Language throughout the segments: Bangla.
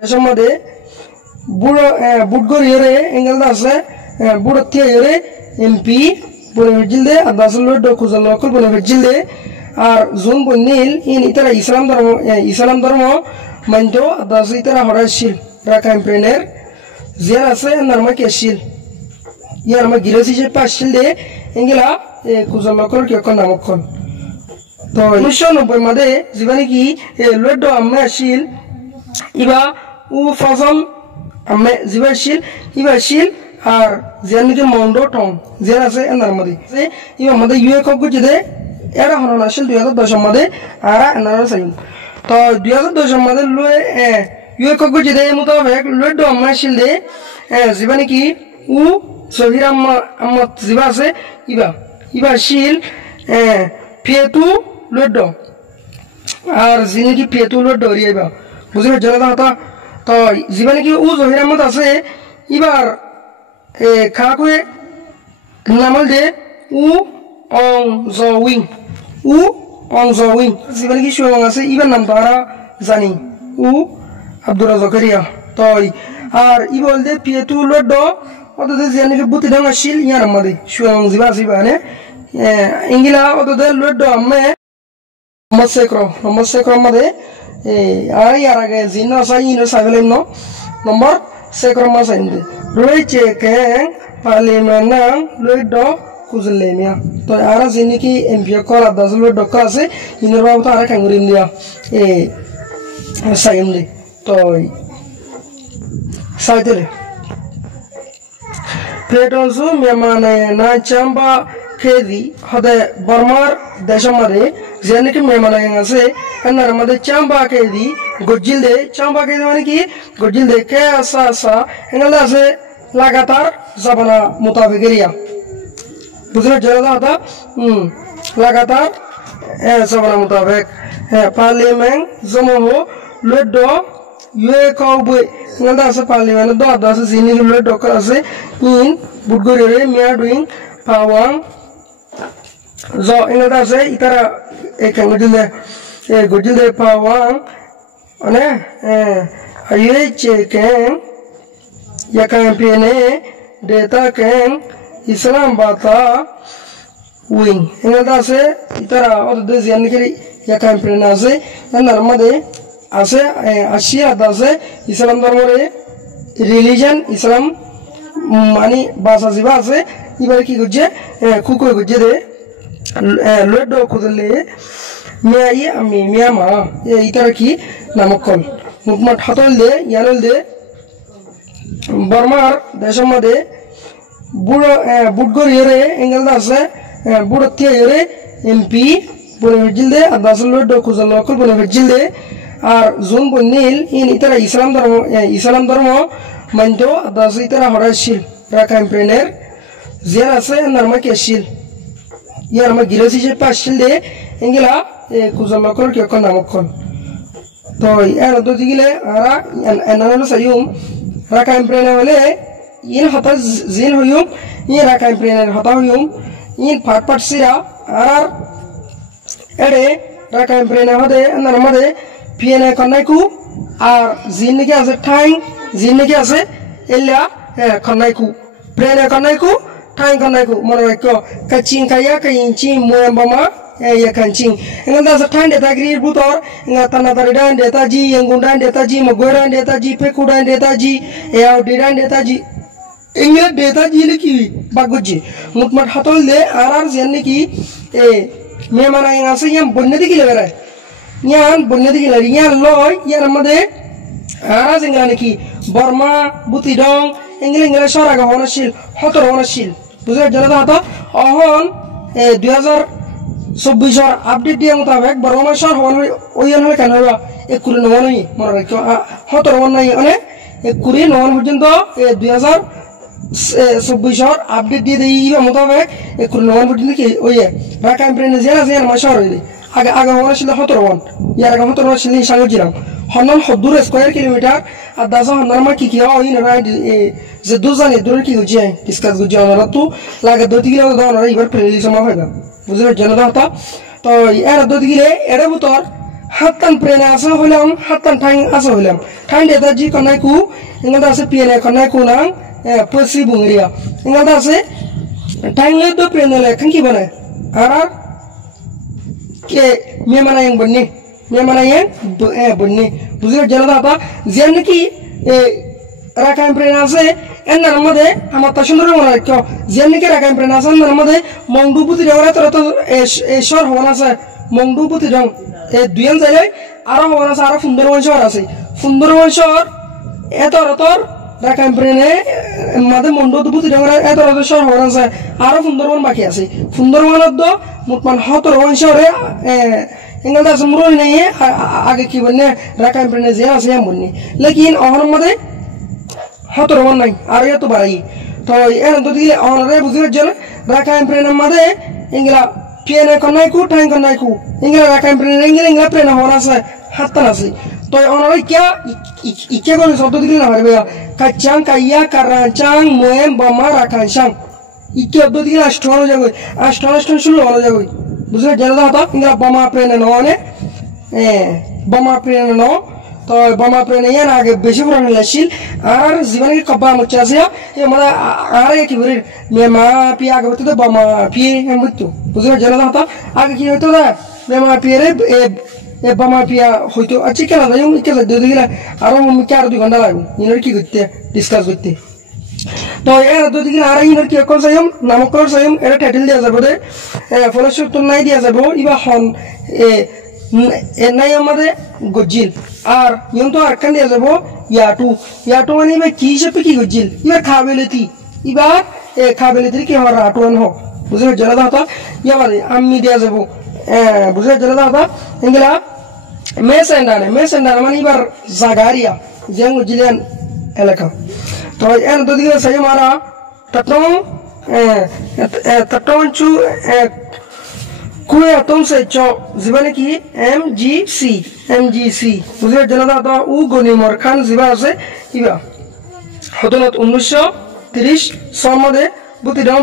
त्याच्यामध्ये बुडगोर येरे एंगल আছে बुडत्या येरे एमपी বনে জিলদে আদাসল ডকুজল লকল বনে জিলদে আর জোন বনিল ইন ইতারা ইসলাম ধর্ম মানতো আদাস ইতারা হরাশিল রাকাম প্রেনের জিয়ার আছে নরমা কেশিল ইয়ার মা গিরসি যে পাশিল দে এঙ্গেলা কুজল লকল কি কোন নামকল তো 1990 মাদে জীবনে কি লড আম্মা আসিল ইবা উ ফজল আম্মা জিবাশিল ইবাশিল আর জেনকে মন্ডো টং জেন আছে নরমাদি সে ইবা মদে ইউএ কগু জেদে এরা হনন আসিল 2010 মদে আরা এনারা সাইম তো 2010 মদে লয়ে ইউএ কগু জেদে মোতাবেক লড আম্মা আসিল দে জীবনে কি উ সহির আম্মা জিবা আছে ইবা শিল পেতু লড আর জিনি কি পেতু লড রিয়েবা বুঝলে জনতা হতা তো জীবনে কি উ জহির আহমদ আছে ইবার খাকুয়ে নামল দে উ অং জউইং জীবনে কি সুয়ং আছে ইবার নাম তো আরা জানি উ আব্দুর জাকারিয়া তো আর ই বল দে পেতু লড অতদে জানি কি বুতি ডাঙ্গা শিল ইয়ার মদে সুয়ং জিবা জিবানে ইংলা অতদে লড আম্মে নমস্কার মদে আর ইয়ারাগে জিনো সাই ইনো সাইলেম নো নম্বর সেক্রমা সাইন্দে রয়েছে কে পার্লিমেন্ট লড কুজলেমিয়া তো আর জিনি কি এমপিও কল আদাস লড ডক্টর আছে ইনর বাবু তো আর কাঙ্গুরিম দিয়া সাইমদে তো সাইতলে প্লেটনসু মেমানে না চাম্বা খেদি হদে বর্মার দেশমারে যেনকি মেমানে আছে এনার মধ্যে চাম্বা খেদি গজিলদে চাম্বা খেদি মানে কি গজিলদে কে আসা এনালে আছে লাগাতার জাবানা মুতাবিক এরিয়া বুঝলে জলদা হতা লাগাতার জাবানা মুতাবিক পার্লিমেন্ট জমহ লড ইয়ে কবে এনালে আছে পার্লিমেন্ট দ আছে জিনি লড ডক্টর আছে ইন বুডগরে মিয়া ডুইং পাওয়াং zo inada se itara gojilde pawang ane aye cheken ya campaign data ken islam bata wing inada se itara od de zianikeri ya campaign ase narmade ase asia dase islam dharmore religion islam mani basa jiba ase ibar ki gojje kuko gojje de লড খুদলে মিয়াই আমি মিয়ামা ইতারা কি নামকল মুকমট হাতল দে ইয়ানল দে বর্মার দেশের মধ্যে বুডগর ইরে এঙ্গেল আছে বুড়তিয়া ইরে এমপি বনে ভেজিল দে আদাস লড খুজল লকল বনে ভেজিল দে আর জোন বনিল ইন ইতারা ইসলাম ধর্ম মানতো আদাস ইতারা হরাশিল রাকাম প্রেনের জিয়ার আছে নরমা কেশিল ইয়ার মা গিরসি যে পাশিল দে এঙ্গেলা কুজল লকল কি কোন নামকল তো এর দতি গিলে আরা এনানো সাইউম রাকাম প্রেনে হলে ইন হতা জিন হইউম ইন রাকাম প্রেনের হতা হইউম ইন পাট সিরা আর এডে রাকাম প্রেনে হদে এনার মদে পিএনে কনাইকু আর জিন নাকি আছে ঠাই জিন নাকি আছে এলা কনাইকু প্রেনে কনাইকু টাইম কানাইকু মনে রাখো কাচিং কায়া Kainchi মুয়াম্বামা ya kancing enganda sa thande ta grir butor enga tana taridan deta ji yengundan deta ji mogoran deta ji pekudan deta ji ya diran deta ji enga deta ji liki baguji mutmat hatol de arar jenni ki memana enga se yam bonne dikile bera yan bonne dikile yan loy yan amade ara jenga niki Burma butidong engla shara ga honashil hotor honashil বুঝে জনতা হতো অহন 2024 আপডেট দিয়া মোতাবেক বর্মা শহর হন ওইন হলে কেন একুরি নয় মনে রাখো হতর নাই মানে একুরি নয় পর্যন্ত 2024 আপডেট দিয়ে দেই মোতাবেক একুরি নয় পর্যন্ত কি ওই রাকাম প্রেনে জেলা জেলা মাসর হইলে আগে হওয়ার ছিল হতর ইয়ার আগে হতর ছিল সাগরজিরাম হনন হদুর স্কয়ার কিলোমিটার আর দাসা হনরমা কি ওই রাইড যে দুজনে দূরে কি হচ্ছে ডিসকাস গুজি আমরা তো লাগে 2 কিলো দাও না এবার প্লেলি সময় হবে বুঝলে জনতা হতো তো এর 2 কিলো এর ভিতর hatan prena asa holam hatan thang asa holam thang de da ji konai ku ingada ase piene konai ku nang pasi bungria ingada ase thang le do prena le khangki bana ara ke memana yang bunni buzir jalada apa zian ki rakaim prena ase en namade amata shundro mona kyo zian ki rakaim prena ase namade mongdu buti jawra to shor hona sa mongdu buti jang দুইজন যাইলে আরো হওয়ার আছে আরো সুন্দরবনশহর আছে সুন্দরবনশহর এতর রাখাইন প্রেনে মাঝে মন্ডল বুঝি ডাঙর এতর শহর হওয়ার আছে আরো সুন্দরবন বাকি আছে সুন্দরবনের তো মোটমান 17 শহরে এঙ্গলটা আছে মুরই নাই আগে কি বলনে রাখাইন প্রেনে যে আছে এমন নি লেকিন অহর মধ্যে 17 নাই আর এত বাড়াই তো এর তো দিলে অহরে বুঝির জন্য রাখাইন প্রেনের মধ্যে এঙ্গলা piene konai ku tang konai ku ingla rakaim prena ingla prena hona sa hatta nasi to onore kya ikke gon sobdo dikli na harbe kachang kaya karancang moem bama rakansang ikke obdo dikli ashtono jagoi ashton shulu hona jagoi bujhe jana da ingla bama prena no ne bama prena no তো বামা প্রেনে ইয়ান আগে বেশি পুরান লাসিল আর জীবনে কি কব্বা মুচাসিয়া এ মানে আর কি বলি মেমা পি আগে হতো তো বামা পি এম বুঝতো বুঝলে জানা হতো আগে কি হতো না মেমা পি রে এ বামা পিয়া হইতো আচ্ছা কেন না ইউম কে দে দিলা আর আমি 4 ঘন্টা লাগবে ইনর কি করতে ডিসকাস করতে তো এর তো দিলা আর ইনর কি কোন সাইম নামকরণ সাইম এর টাইটেল দেয়া যাবে রে ফলস্বরূপ তো নাই দেয়া যাবে ইবা হন নাই আমাদের গজিল আর ইয়ন তো আরকান দিয়া যাব ইয়াটু মানে ইবা কি হিসেবে কি গজিল ইবা খাবেলেতি ইবা খাবেলেতি কি হওয়ার আটুয়ান হোক বুঝলে জানা হতা ইয়া মানে আমি দিয়া যাব বুঝলে জানা হতা এঙ্গলা মেসেন্ডানে মানে ইবার জাগারিয়া জেং গজিলেন এলাকা তো এন তো দিকে সাই মারা তটন চু কুয়া তুমসে চো জীবনে কি MGC বুঝলে জানা দা উ গনিমর খান জিবা আছে ইবা হতনত 1930 সমাদে বুতি ডম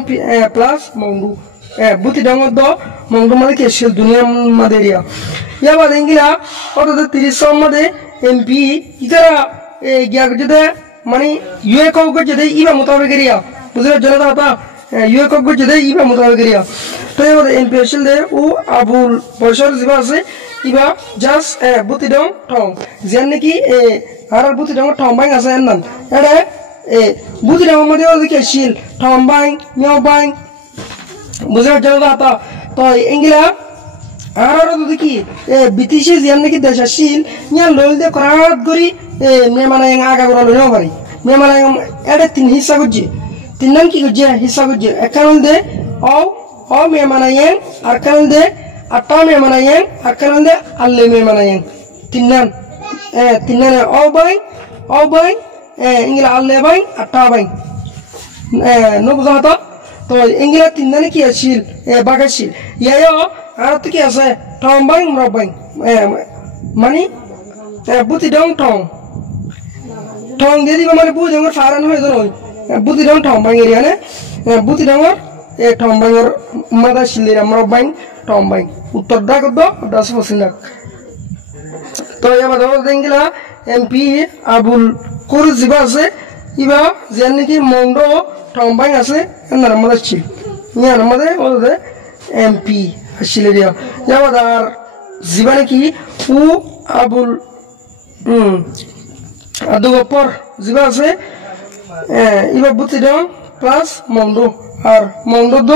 প্লাস মংডু বুতি ডম দ মংডু মানে কি শিল দুনিয়া মাদেরিয়া ইয়া বাদ ইংলা হতত 30 সমাদে MP ইতারা গিয়া গজে মানে ইয়ে কো গজে ইবা মোতাবেকরিয়া বুঝলে জানা দা ইয়ে কো গজে ইবা মোতাবেকরিয়া তো এবারে এমপি আসল দে ও আবুল বশর জিবা আছে ইবা জাস্ট বুতি ডং টং যেন নাকি আর বুতি ডং টং বাং আছে নাম এটা বুতি ডং মধ্যে ওদিকে শিল টং বাং মিও বাং বুঝা জানা তা তো ইংলা আর ওদিকে বিতিশে যেন নাকি দেশা শিল নিয়া লল দে করাত গরি মেমানা আগা গরা লইনো পারি মেমানা এটা তিন হিস্সা গজি তিন নাম কি গজি হিস্সা গজি account they o me manayen arkande atta me manayen arkande alle me manayen tinnan o bay ingila alle bay atta bay no buzata to ingila tinnan ki ashil bagashil yayo arat ki ase tom bay mrobay mani buti dong tong dedi mane bu jongor faran hoy do buti dong tong bay area ne buti dongor টম্বাইর মাদা শিলের আমরা বাইন টম্বাই উত্তর ডাক দাস ফসিলাক তো এবার দেখিলা এমপি আবুল কুর জিবা আছে ইবা যেন নাকি মন্ড টম্বাই আছে এনার আমাদের ছিল ইয়ার আমাদের ওদের এমপি শিলেরিয়া এবার আর জিবা নাকি উ আবুল আদুগপর জিবা আছে ইবা বুতি দম প্লাস মন্ড আর মন্দ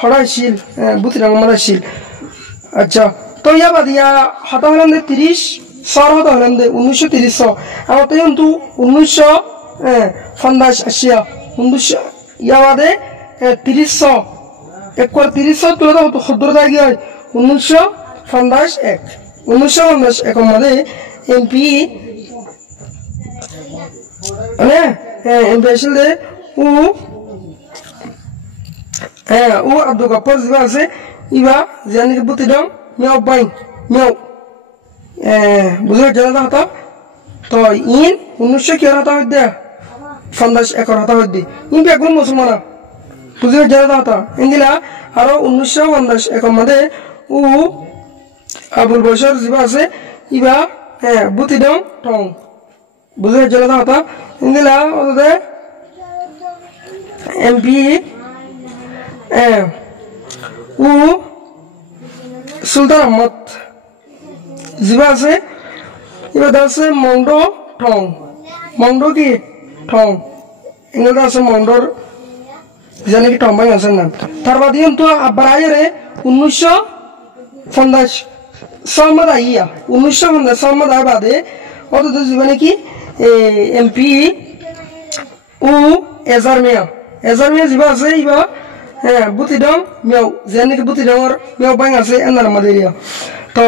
হড়াইছিল বুতি রঙ মারাইছিল আচ্ছা তো ইয়া বাদিয়া হতা হলাম দে 30 সর হতা হলাম দে 1930 আমার তো কিন্তু 1950 আসিয়া 19 ইয়া বাদে 30 একবার 30 তুলে দাও তো খদ্দর দাগি হয় 1951 এখন মধ্যে এমপি মানে এমপি আসলে ও আব্দুল গফফর জিবা আছে ইবা জানি বুতি দম মিও বাই মিও বুঝলে জানা হতা তো ইন 1900 কি হতা হইদে 50 একর হতা হইদে ইন বেগুন মুসলমান বুঝলে জানা হতা ইন্দিলা আরো 1950 একর মধ্যে ও আবুল বশর জিবা আছে ইবা বুতি দং টং বুঝে জেলা হতা ইন্দিলা ওদে এমপি উ সুলতান আহমদ জিবা আছে ইবা আছে মংড টং মংড কি টং ইংরেজি আছে মংডর জানি কি টম্বাই আছে না তার বাদে কিন্তু আবার আইরে 1950 সম্মত আইয়া 1950 সম্মত আই বাদে অত জীবনে কি এমপি উ এজারমিয়া জিবা আছে ইবা বুতি দং মেও জানি কি বুতি দংর মেও বাং আছে এনার মাদেরিয়া তো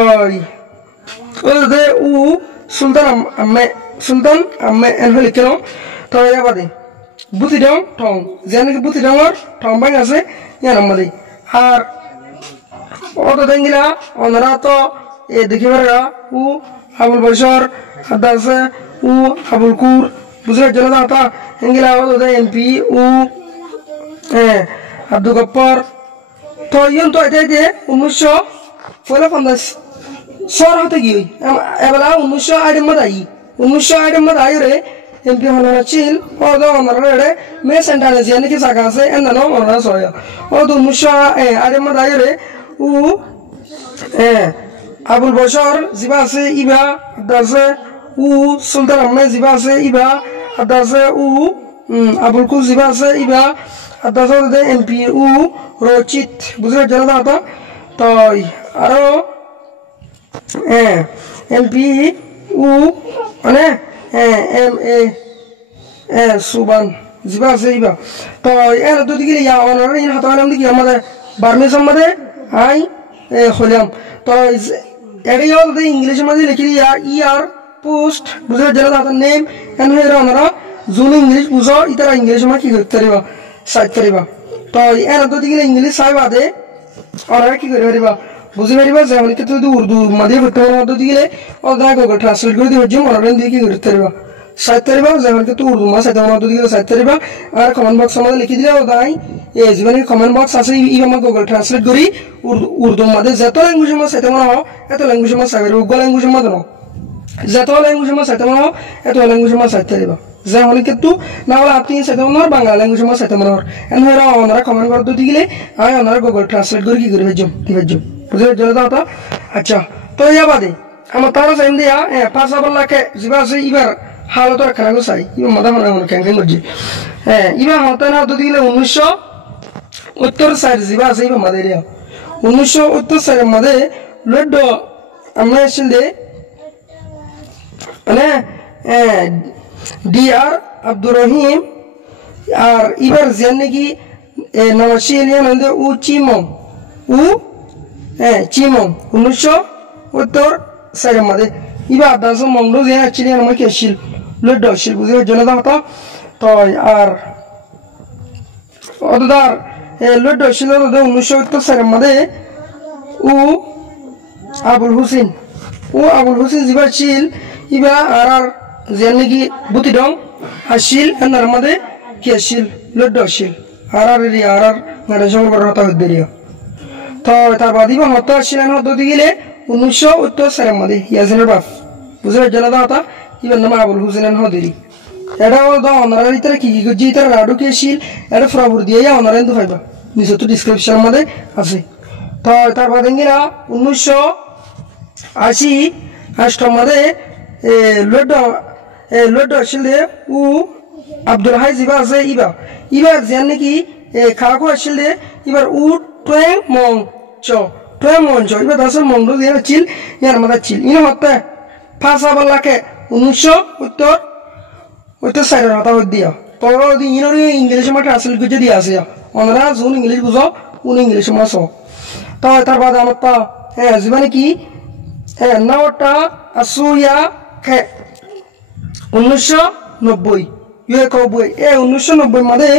ওদে উ সুলতান আম্মে এন হলি কেন তো ইয়া বাদে বুতি দং টং জানি কি বুতি দংর টং বাং আছে ইয়ার মাদে আর অত দেঙ্গিলা ওনারা তো দেখিবারা উ আবুল বশর হাদা আছে উ আবুল কুর বুঝে জেলা দাতা এঙ্গিলা ওদে এমপি উ আব্দুল গফফর তো ইয়ন তো এতে 1950 সর হতে গিয়ে এবেলা 1908 মত আইরে এমপি হনারা চিল ওদে ওনারা রে মে সেন্টারে জানি কি জায়গা আছে এন্দানো ওনারা সয় ওদে 1908 মত আইরে উ আবুল বশর জিবা আছে ইবা দাসে উ সুলতান আহমেদ জিবা আছে ইবা দাসে উ আবুল কুল জিবা আছে ইবা দাসে দে এমপি উ রচিত বুঝে জানা দাতা তো আরো এমপি উ মানে এম এ সুবান জিবা আছে ইবা তো এর দুই দিকে ইয়া অনার ইন হাতা নাম দিকে আমাদের বার্মিজ আমাদের আই হলাম তো এডিও দে ইংলিশ মধ্যে লিখি দিয়া ইয়ার পোস্ট বুঝে জেলা দাতা নেম এন হেরা আমরা জুন ইংলিশ বুঝো ইতারা ইংলিশ মা কি করতে পারিবা সাইড করিবা তো এর দুই দিকে ইংলিশ সাই বাদে ওরা কি করে পারিবা বুঝে পারিবা যে আমি তো উর্দু মধ্যে পড়তে মধ্যে দিলে ওদা গুগল ট্রান্সলেট করে দিও যে ওরা দিয়ে কি করতে পারিবা সাইড করিবা যে আমি তো উর্দু মা সাইড মধ্যে দিলে সাইড করিবা আর কমেন্ট বক্স মধ্যে লিখি দিলে ওদাই এই জীবনে কমেন্ট বক্স আছে ইবা গুগল ট্রান্সলেট করি উর্দু মধ্যে যত ল্যাঙ্গুয়েজ মা সাইড মনে হয় এত ল্যাঙ্গুয়েজ মা সাইড উর্দু ল্যাঙ্গুয়েজ মধ্যে না যত ল্যাঙ্গুয়েজ মা সাইড মনে হয় এত ল্যাঙ্গুয়েজ মা সাইড করিবা যে হলে কিন্তু না হলে আপনি সাইড মনে হয় বাংলা ল্যাঙ্গুয়েজ মা সাইড মনে হয় এন হেরা ওনারা কমেন্ট করতে দিলে আমি ওনারা গুগল ট্রান্সলেট করে কি করে ভেজম বুঝে জেলা দাতা আচ্ছা তো ইয়া বাদে আমার তারা চাইম দিয়া 5 লাখে জিবা আছে ইবার হালত রাখা চাই ইবা মাথা মনে মনে ক্যাঙ্কেন করছি ইবা হাতে না দিলে 1970 জিবা আছে ইবা মাদেরিয়া 1970 মধ্যে লড আমরা আসলে মানে ডিআর আব্দুর রহিম আর ইবার জানে কি নওয়াশিলিয়ান হল উ চিমম 1970 মধ্যে ইবা আদাস মংডো যে অ্যাকচুয়ালি আমার কেশিল লড শিল বুঝে জন্য দাও তো আর অদার লড শিল 1970 মধ্যে উ আবুল হুসেন জিবা শিল ইবা আর জানে কি বুতি দং আসিল এনার মধ্যে কেশিল লড শিল আর মানে সংবর হতা হদ্দেরিয়া তো তার বাদিবা হতা আসিলেন হদ্দ দিলে 1970 মধ্যে ইয়াজিনের বাপ বুঝে জানা দাতা ইবার নাম আবুল হুসেন হদেরি এটা দা অনারের ভিতরে কি কি করছি তার রাডু কেশিল এটা ফ্রাবুর দিয়ে অনারেন তো পাইবা নিচে তো ডিসক্রিপশন মধ্যে আছে তো তার বাদে গিরা 1980 মধ্যে লড আসলে উ আব্দুল হাই জিবা আছে ইবা জানে কি খাকো আসলে ইবার উ ট্রেন মঞ্চ ইবার দাসের মংডো দিয়ে চিল ইয়ার মাথা চিল ইন হতে 5 লাখে 1970 হতা হদ দিয়া তো ইনর ইংলিশ মা ট্রান্সলেট করে দিয়ে আছে ওনারা জোন ইংলিশ বুঝো উন ইংলিশ মা সো তো তার বাদে আমার তা জীবনে কি নাওটা আসুয়া খে 1990 ইউএকো বই 1990 মধ্যে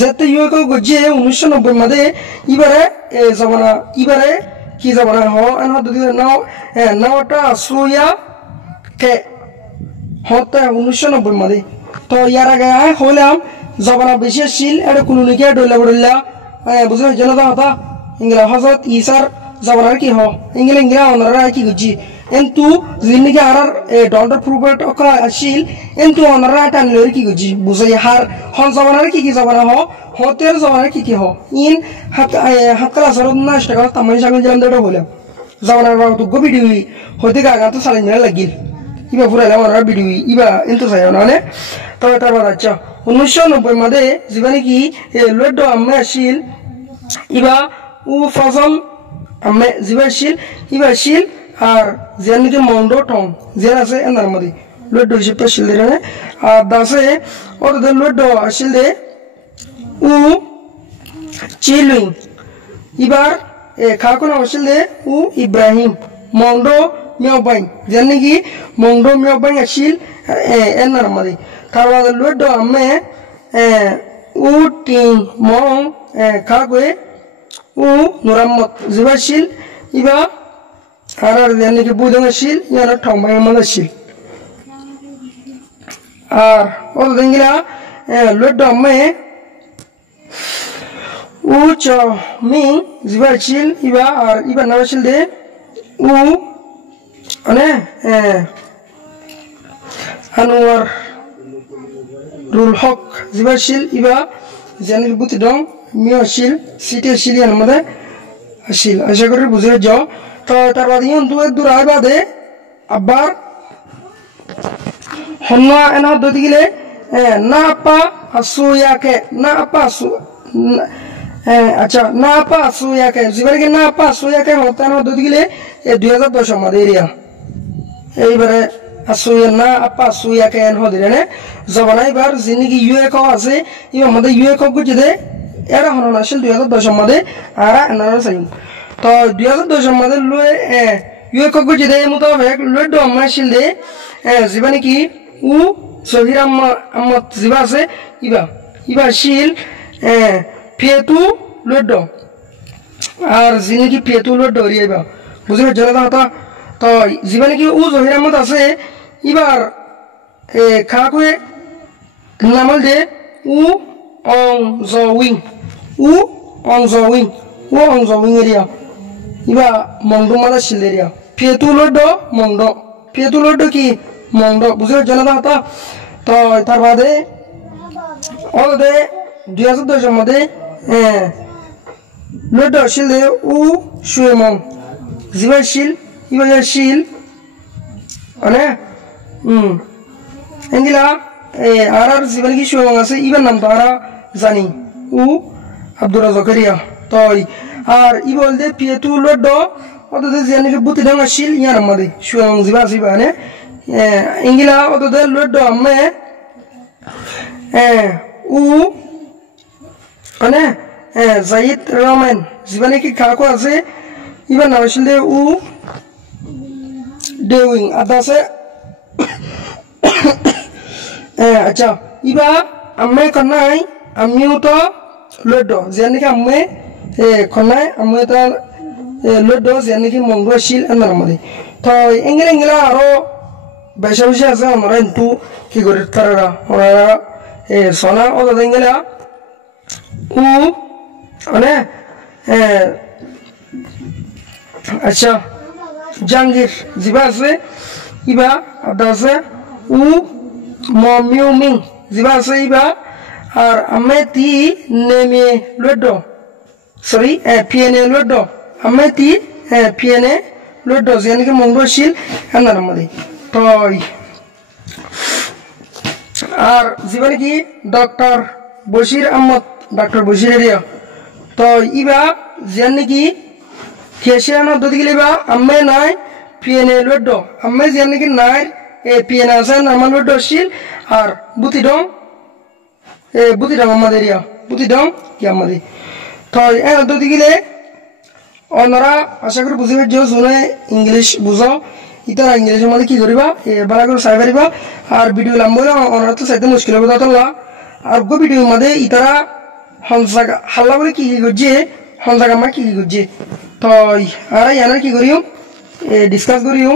যেতে ইউএকো গজে 1990 মধ্যে ইবারে কি জমানা হ এন দুদি নাওটা আসুয়া কে হতে 1990 মধ্যে তো ইয়ার আগে হইলাম জমানা বেশি ছিল এটা কোনো নিকে ডইলা বুঝলে জেলা হতা ইংলা হজরত ঈসার জবানার কি হ ইংলা ইংলা অনারা কি গজি এন্তু জিন্দিগি আরার ডন্ডার প্রুভার অকা আসিল এন্তু অনারা টান লরি কি গজি বুঝাই হার হন জবানার কি জবানা হ হতের জবানার কি হ ইন হাতকালা সরদ না টাকা তামাই সাগল জান দেড় বললাম জবানার বাবু তো ভিডিও হতে গাগা তো সালিন লাগিল ইবা ফুরাইলাম অনারা ভিডিও ইবা এন্তু চাই না তবে তার বাদ আচ্ছা 1990 মধ্যে জীবনে কি লড আম্মে আসিল ইবা উ ফজল আম্মে জিবা আসিল ইবা আসিল আর যেন নাকি মন্ডো টং যেন আছে এনার মধ্যে লড হিসেবে আসিল দে আর দাসে ওদের লড আসিল দে উ চিলুইং ইবার খাকুন আসিল দে উ ইব্রাহিম মন্ডো মিয়াবাই যেন নাকি মন্ডো মিয়াবাই আসিল এনার মধ্যে তারপরে লড আম্মে উ টিং মং খাকুয়ে উ নুরাম্মত জিবা আসিল ইবা আর যেন নাকি বুধন আসিল ইয়ার ঠমাই মন আসিল আর ও দেঙ্গিলা লড আম্মে উ চ মিং জিবা আসিল ইবা আর ইবা নাম আসিল দে উ মানে আনোয়ার রুল হক জিবা আসিল ইবা যেন নাকি বুতি দং মিও আসিল সিটি আসিল ইয়ার মধ্যে আসিল আশা করি বুঝে যাও তো তার বাদে দূর আয় বাদে আবার হন্না এনা দদি গিলে না আপা আসু ইয়াকে না আপা আসু আচ্ছা না আপা আসু ইয়াকে জিবারে না আপা আসু ইয়াকে হতা না দদি গিলে 2010 মধ্যে এরিয়া এইবারে আসু না আপা আসু ইয়াকে এন হদিরে নে জবানা এবার জিন্দিগি ইউএকো আছে ইবা মধ্যে ইউএকো গুজি দে এরা হন আসিল 2010 মধ্যে আর এনারা সাইম তো 2010 মধ্যে লয়ে ইউএকো গুজি দে মোতাবেক লড আম্মা আসিল দে জিবানি কি উ সহির আম্মা জিবা আছে ইবা আসিল পেতু লড আর জিন্দিগি পেতু লড রিয়েবা বুঝলে জনতা হতা তো জিবানি কি উ জহির আম্মদ আছে ইবার খাকুয়ে নামল দে উ অং জউইং উ অং জউইং এরিয়া ইবা মংডো মাদা শিল এরিয়া পেতু লড মংডো পেতু লড কি মংডো বুঝলে জনতা হতা তো তার বাদে ওদে 2010 মধ্যে লড শিল দে উ শুয়েমং জিবা শিল ইবা শিল মানে এঙ্গিলা আর জীবন কি শুয়েমং আছে ইবার নাম তো আর জানি উ আব্দুল জকরিয়া তো আর ই বলতে পেতু লড ওদের যে নাকি বুতি ডাঙ্গা শিল ইয়ার মধ্যে শুয়েমং জিবা আছে মানে ইংলা ওদের লড আম্মে উ মানে জাইদ রহমান জীবনে কি কাকু আছে ইবার নাম আসিল দে উ ডেউইং আদা আছে আচ্ছা ইবা আম্মে কন্যাই আমিও তো লড যে নাকি আম্মে কন্যাই আমি তো লড যে নাকি মঙ্গ শিল এনার মধ্যে তো এঙ্গেলা আরো বেশা বেশি আছে আমরা কিন্তু কি করি তারা ওনারা সোনা ও এঙ্গেলা উ মানে আচ্ছা জাহাঙ্গীর জিবা আছে ইবা আদা আছে উ মিউ মিং জিবা আছে ইবা আর আমি তি নেমে লড সরি পিএনএ লড আমি তি পিএনএ লড যে নাকি মঙ্গলশীল এনার মধ্যে তো আর জীবনে কি doctor Bashir Ahmad doctor Bashir area তো ইবা যে নাকি খেসিয়ানো দদি গেলে বা আম্মে নাই পিএনএ লড আম্মে যে নাকি নাই পিএনএ আছে আমার লড শিল আর বুতি ডং আমাদের এরিয়া বুতি ডং কি আমাদের তো এর দদি গেলে ওনারা আশা করি বুঝে যে শুনে ইংলিশ বুঝাও ইতারা ইংলিশের মধ্যে কি করিবা বালা করে চাই পারিবা আর ভিডিও লাম্বলে ওনারা তো চাইতে মুশকিল হবে তাতলা আর গো ভিডিওর মধ্যে ইতারা হনসাগা হাল্লা বলে কি করছে হনসাগা মা কি করছে তো আর ইয়ানা কি করিও ডিসকাস করিও